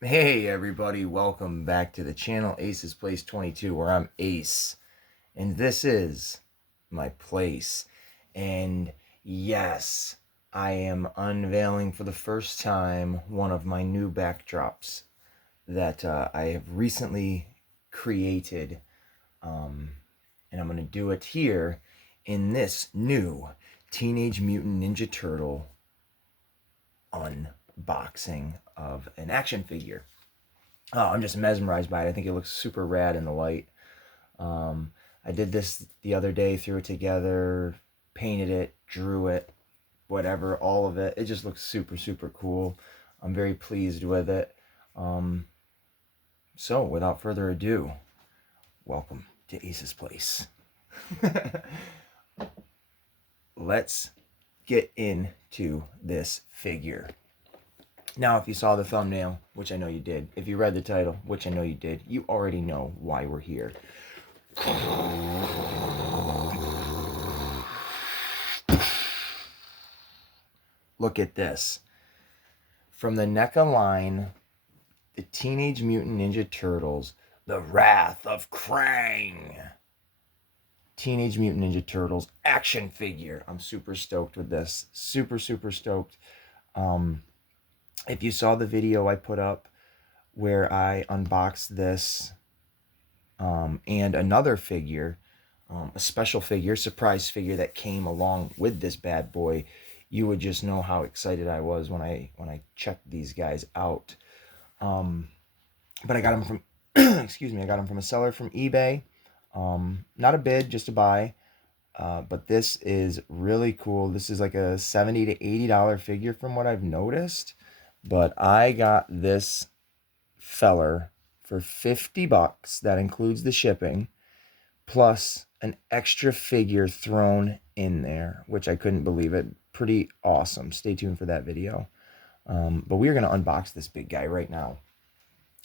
Hey everybody, welcome back to the channel Ace's Place 22, where I'm Ace and this is my place. And yes, I am unveiling for the first time one of my new backdrops that I have recently created, and I'm going to do it here in this new Teenage Mutant Ninja Turtle unboxing of an action figure. Oh, I'm just mesmerized by it. I think it looks super rad in the light. Um, I did this the other day, threw it together, painted it, drew it, whatever, all of it. It just looks super, super cool. I'm very pleased with it. Um, so, without further ado, welcome to Ace's Place. Let's get into this figure. Now, if you saw the thumbnail, which I know you did, if you read the title, which I know you did, you already know why we're here. Look at this. From the NECA line, the Teenage Mutant Ninja Turtles, The Wrath of Krang. Teenage Mutant Ninja Turtles action figure. I'm super stoked with this. Super, super stoked. If you saw the video I put up where I unboxed this and another figure, a special figure, surprise figure that came along with this bad boy, you would just know how excited I was when I checked these guys out. But I got them from excuse me, I got them from a seller from eBay. Not a bid, just a buy. But this is really cool. This is like a $70 to $80 figure from what I've noticed. But I got this feller for $50. That includes the shipping, plus an extra figure thrown in there, which I couldn't believe it. Pretty awesome. Stay tuned for that video. But we are going to unbox this big guy right now.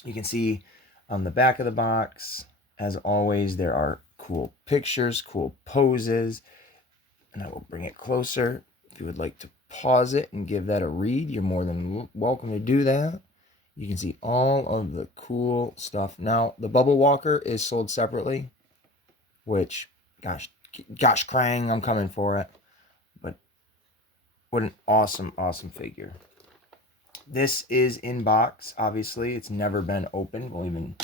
You can see on the back of the box, as always, there are cool pictures, cool poses, and I will bring it closer. If you would like to pause it and give that a read, you're more than welcome to do that. You can see all of the cool stuff. Now, the Bubble Walker is sold separately, which, gosh, Krang, I'm coming for it. But what an awesome, awesome figure. This is in box, obviously. It's never been opened. Well, even,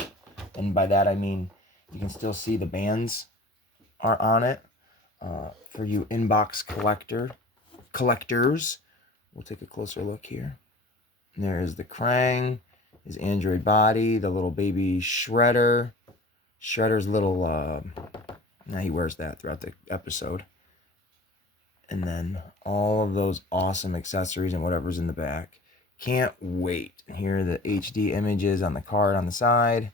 and by that I mean you can still see the bands are on it. For you inbox collectors, we'll take a closer look here. And there is the Krang, his android body, the little baby Shredder. Shredder's little, now he wears that throughout the episode. And then all of those awesome accessories and whatever's in the back. Can't wait. Here are the HD images on the card on the side.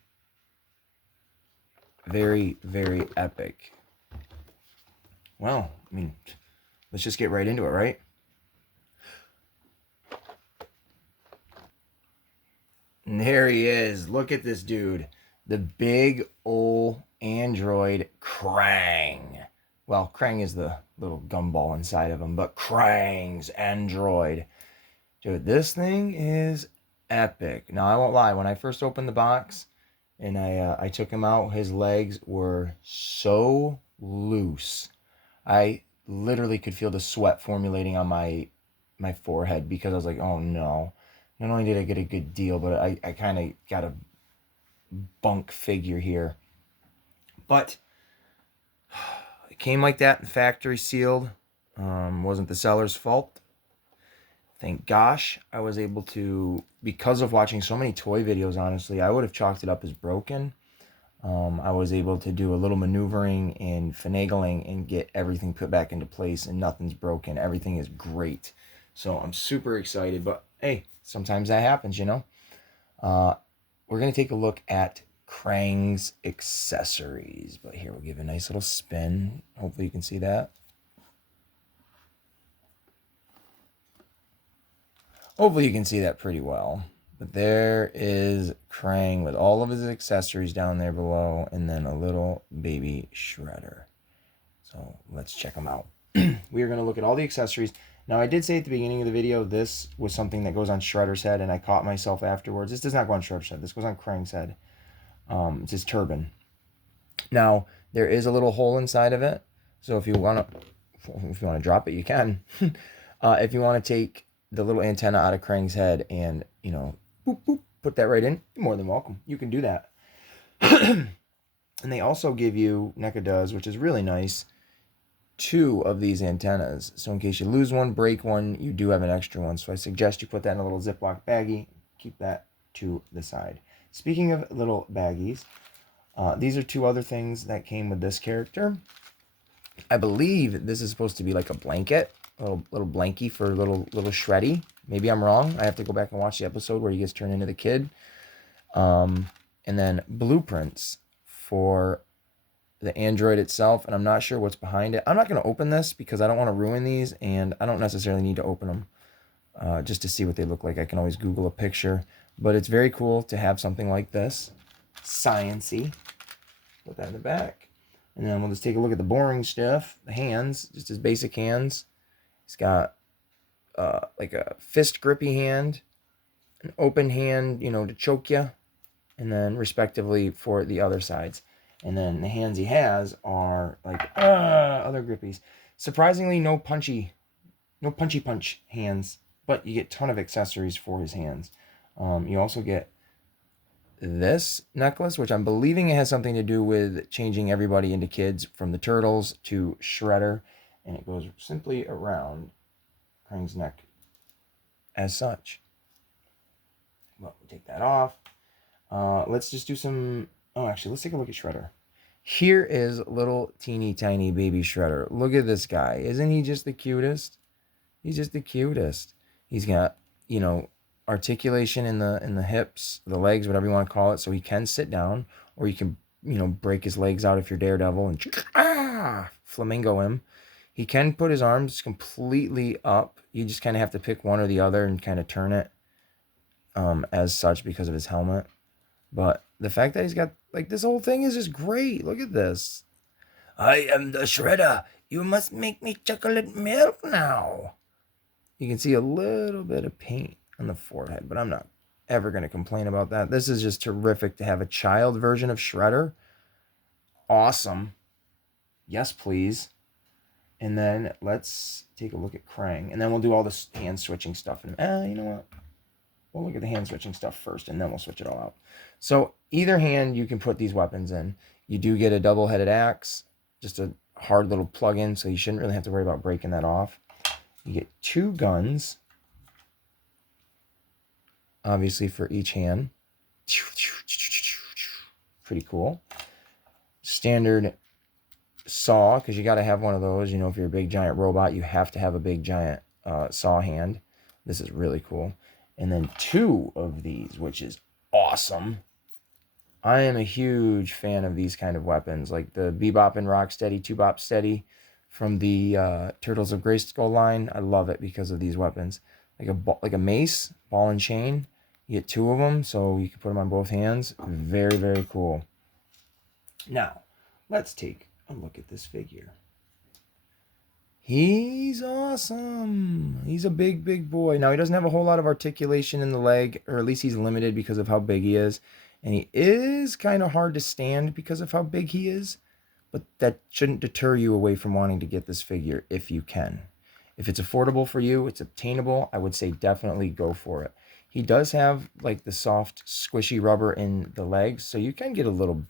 Very, very epic. Well, I mean, let's just get right into it, right? And there he is. Look at this dude. The big old android Krang. Well, Krang is the little gumball inside of him, but Krang's android. Dude, this thing is epic. Now, I won't lie. When I first opened the box and I took him out, his legs were so loose. I literally could feel the sweat formulating on my forehead because I was like, oh no. Not only did I get a good deal, but I kind of got a bunk figure here. But it came like that, factory sealed. Wasn't the seller's fault. Thank gosh I was able to, because of watching so many toy videos, honestly, I would have chalked it up as broken. I was able to do a little maneuvering and finagling and get everything put back into place, and nothing's broken. Everything is great. So I'm super excited, but hey, sometimes that happens, you know? We're going to take a look at Krang's accessories. But here, we'll give a nice little spin. Hopefully you can see that. Hopefully you can see that pretty well. But there is Krang with all of his accessories down there below, and then a little baby Shredder. So let's check them out. We are going to look at all the accessories, Now, I did say at the beginning of the video, this was something that goes on Shredder's head, and I caught myself afterwards. This does not go on Shredder's head. This goes on Krang's head. It's his turban. Now, there is a little hole inside of it, so if you want to drop it, you can. If you want to take the little antenna out of Krang's head and, boop, boop, put that right in, you're more than welcome. You can do that. And they also give you, NECA does, which is really nice, 2 of these antennas. So in case you lose one, break one, you do have an extra one. So I suggest you put that in a little Ziploc baggie. Keep that to the side. Speaking of little baggies, these are 2 other things that came with this character. I believe this is supposed to be like a blanket, a little blankie for little Shreddy. Maybe I'm wrong. I have to go back and watch the episode where he gets turned into the kid. And then blueprints for the android itself, and I'm not sure what's behind it. I'm not going to open this because I don't want to ruin these, and I don't necessarily need to open them just to see what they look like. I can always Google a picture, but it's very cool to have something like this. Science-y. Put that in the back. And then we'll just take a look at the boring stuff. The hands, just his basic hands. He's got like a fist grippy hand, an open hand, to choke you, and then respectively for the other sides. And then the hands he has are like other grippies. Surprisingly, no punchy punch hands, but you get a ton of accessories for his hands. You also get this necklace, which I'm believing it has something to do with changing everybody into kids from the Turtles to Shredder, and it goes simply around Krang's neck as such. Well, we'll take that off. Let's just do some... Oh, actually, let's take a look at Shredder. Here is little teeny tiny baby Shredder. Look at this guy. Isn't he just the cutest? He's just the cutest. He's got, articulation in the hips, the legs, whatever you want to call it, so he can sit down, or you can, break his legs out if you're Daredevil and flamingo him. He can put his arms completely up. You just kind of have to pick one or the other and kind of turn it as such because of his helmet. But the fact that he's got, this whole thing is just great. Look at this. I am the Shredder. You must make me chocolate milk now. You can see a little bit of paint on the forehead, but I'm not ever going to complain about that. This is just terrific to have a child version of Shredder. Awesome. Yes, please. And then let's take a look at Krang. And then we'll do all this hand switching stuff. And you know what? We'll look at the hand switching stuff first, and then we'll switch it all out. So either hand you can put these weapons in. You do get a double-headed axe, just a hard little plug-in, so you shouldn't really have to worry about breaking that off. You get 2 guns, obviously for each hand. Pretty cool. Standard saw, because you got to have one of those. If you're a big giant robot, you have to have a big giant saw hand. This is really cool. And then 2 of these, which is awesome. I am a huge fan of these kind of weapons, like the Bebop and Rocksteady, 2-Bop Steady from the Turtles of Grayskull line. I love it because of these weapons. Like a mace, ball and chain. You get 2 of them, so you can put them on both hands. Very, very cool. Now, let's take a look at this figure. He's awesome. He's a big, big boy. Now, he doesn't have a whole lot of articulation in the leg, or at least he's limited because of how big he is. And he is kind of hard to stand because of how big he is. But that shouldn't deter you away from wanting to get this figure if you can. If it's affordable for you, it's obtainable, I would say definitely go for it. He does have like the soft, squishy rubber in the legs, so you can get a little,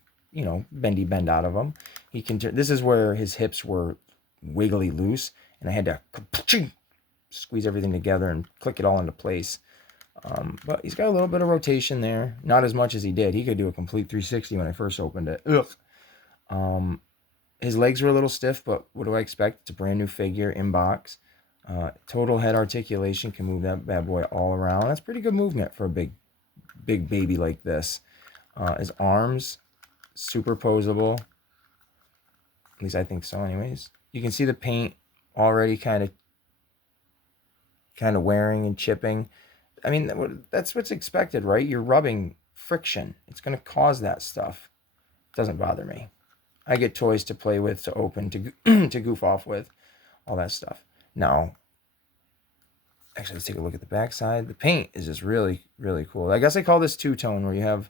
bendy bend out of him. He can. This is where his hips were wiggly loose, and I had to squeeze everything together and click it all into place. But he's got a little bit of rotation there, not as much as he did. He could do a complete 360 when I first opened it. Ugh. His legs were a little stiff, but what do I expect? It's a brand new figure in box. Total head articulation, can move that bad boy all around. That's pretty good movement for a big baby like this. His arms, superposable. At least I think so anyways. You can see the paint already kind of wearing and chipping. I mean, that's what's expected, right? You're rubbing friction. It's going to cause that stuff. It doesn't bother me. I get toys to play with, to open, to goof off with, all that stuff. Now, Actually, let's take a look at the back side. The paint is just really, really cool. I guess I call this two-tone, where you have,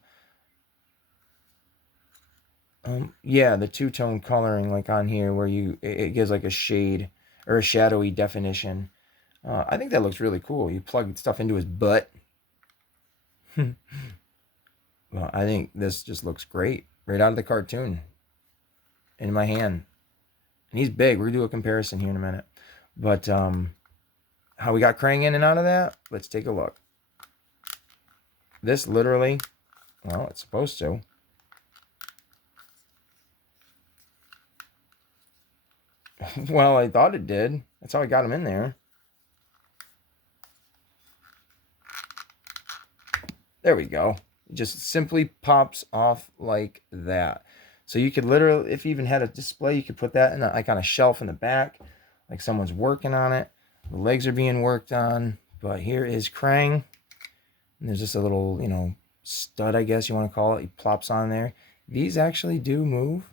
yeah, the two-tone coloring, like on here, where it gives like a shade or a shadowy definition. I think that looks really cool. You plug stuff into his butt. Well, I think this just looks great, right out of the cartoon, in my hand. And he's big. We're gonna do a comparison here in a minute. But how we got Krang in and out of that? Let's take a look. This literally, well, it's supposed to. Well, I thought it did. That's how I got him in there. There we go. It just simply pops off like that. So you could literally, if you even had a display, you could put that in like on a shelf in the back, like someone's working on it. The legs are being worked on. But here is Krang. And there's just a little, stud, I guess you want to call it. He plops on there. These actually do move.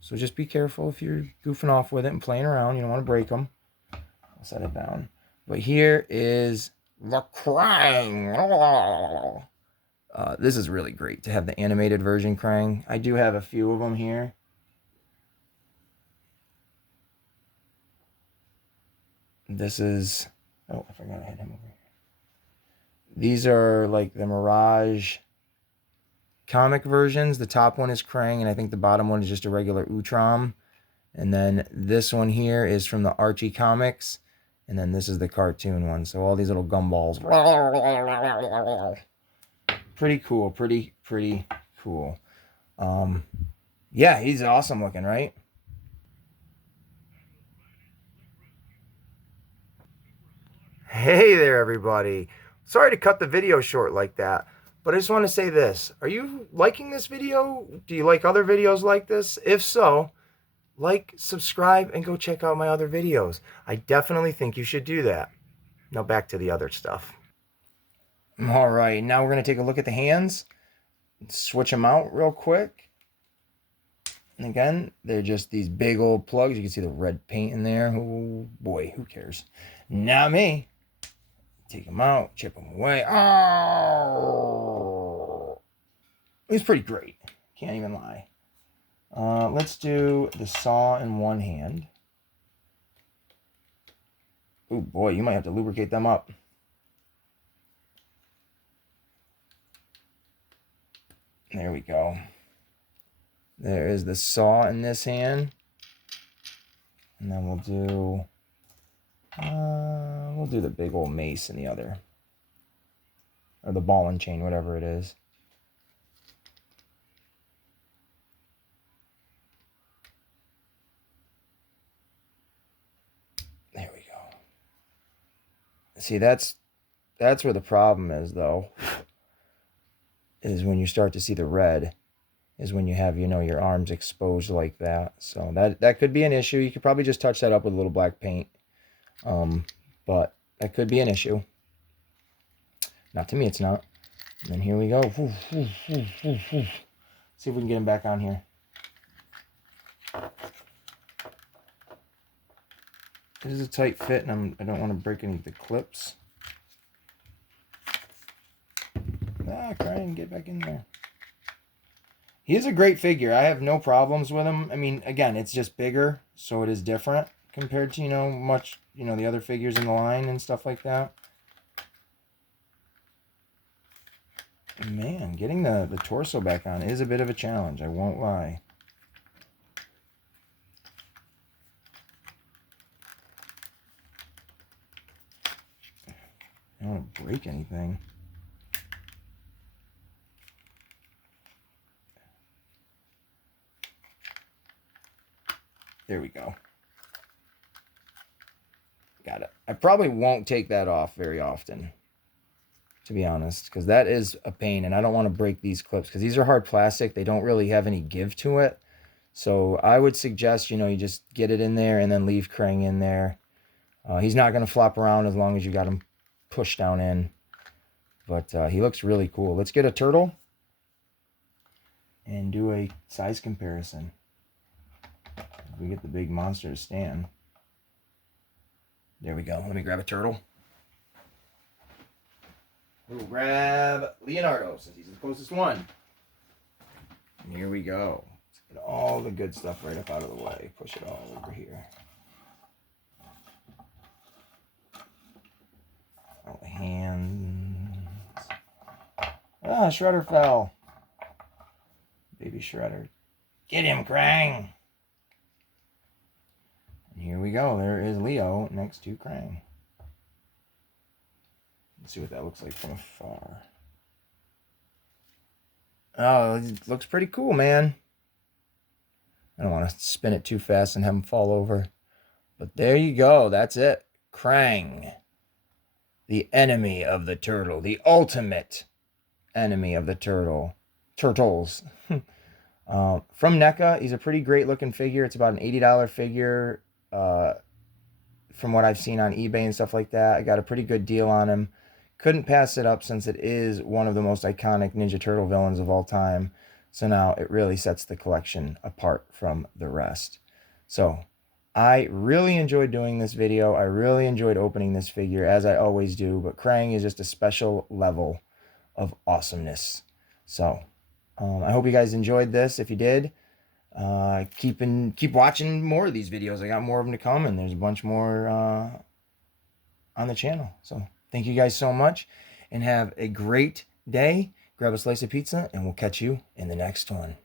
So just be careful if you're goofing off with it and playing around. You don't want to break them. I'll set it down. But here is the Krang. This is really great to have the animated version Krang. I do have a few of them here. This is... Oh, I forgot I had him over here. These are like the Mirage comic versions. The top one is Krang, and I think the bottom one is just a regular Utrom. And then this one here is from the Archie comics. And then this is the cartoon one. So all these little gumballs. Pretty cool. Pretty cool. Yeah, he's awesome looking, right? Hey there, everybody. Sorry to cut the video short like that, but I just want to say this. Are you liking this video? Do you like other videos like this? If so, like, subscribe, and go check out my other videos. I definitely think you should do that. Now back to the other stuff. All right, now we're going to take a look at the hands. Switch them out real quick. And again, they're just these big old plugs. You can see the red paint in there. Oh boy, who cares? Not me. Take them out, chip them away. Oh, it's pretty great. Can't even lie. Let's do the saw in one hand. Oh boy, you might have to lubricate them up. There we go. There is the saw in this hand. And then we'll do the big old mace in the other. Or the ball and chain, whatever it is. There we go. See, that's where the problem is, though. Is when you start to see the red. Is when you have, your arms exposed like that. So that could be an issue. You could probably just touch that up with a little black paint. But that could be an issue. Not to me, it's not. And then here we go. See if we can get him back on here. It is a tight fit, and I don't want to break any of the clips. Krang, get back in there. He is a great figure. I have no problems with him. I mean, again, it's just bigger, so it is different compared to, the other figures in the line and stuff like that. Man, getting the torso back on is a bit of a challenge, I won't lie. I don't want to break anything. There we go. Got it. I probably won't take that off very often, to be honest, because that is a pain, and I don't want to break these clips because these are hard plastic. They don't really have any give to it. So I would suggest, you just get it in there and then leave Krang in there. He's not going to flop around as long as you got him pushed down in. But he looks really cool. Let's get a turtle and do a size comparison. If we get the big monster to stand. There we go. Let me grab a turtle. We'll grab Leonardo since he's the closest one. And here we go. Let's get all the good stuff right up out of the way. Push it all over here. All the hands. Ah, Shredder fell. Baby Shredder. Get him, Krang! And here we go. There is Leo next to Krang. Let's see what that looks like from afar. Oh, it looks pretty cool, man. I don't want to spin it too fast and have him fall over. But there you go. That's it. Krang. The enemy of the turtle. The ultimate enemy of the turtles. From NECA, he's a pretty great looking figure. It's about an $80 figure from what I've seen on eBay and stuff like that. I got a pretty good deal on him. Couldn't pass it up since it is one of the most iconic Ninja Turtle villains of all time. So now it really sets the collection apart from the rest. So I really enjoyed doing this video. I really enjoyed opening this figure, as I always do. But Krang is just a special level of awesomeness. So I hope you guys enjoyed this. If you did, keep watching more of these videos. I got more of them to come, and there's a bunch more on the channel. So thank you guys so much, and have a great day. Grab a slice of pizza, and we'll catch you in the next one.